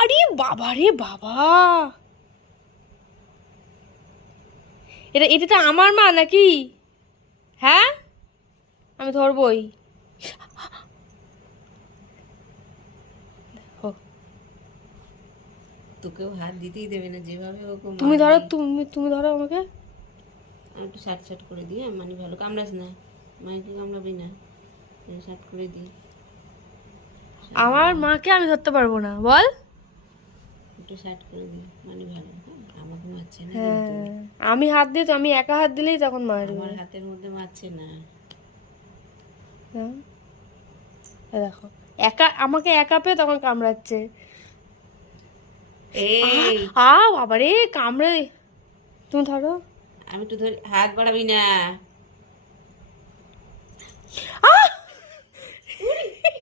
আরে বাবা রে বাবা, এটা এটা তো আমার মা নাকি? হ্যাঁ, আমি ধরবই। তোকেও হাত দিতেই দেবে না, যেভাবে ওকে তুমি ধরো, মারবি। তুমি ধরো আমাকে। আমি একটু শার্ট শার্ট করে দিই, মানে ভালো কামড়াস না, মাইকে কামড়াবি না, শার্ট করে দিই। আমার মাকে আমি ধরতে পারবো না, বল। একটু শার্ট করে দিই, মানে ভালো। হ্যাঁ, আমাকে মারছে না কিন্তু। হ্যাঁ, আমি হাত দিয়ে তো, আমি একা হাত দিলেই তখন মারবে। আমার হাতের মধ্যে মারছে না। হ্যাঁ, এই দেখো, একা আমাকে একা পেয়ে তখন কামড়াচ্ছে। এই, বাবারে কামড়ে। তুমি ধরো। আমি একটু ধরি, হাত বাড়াবি না।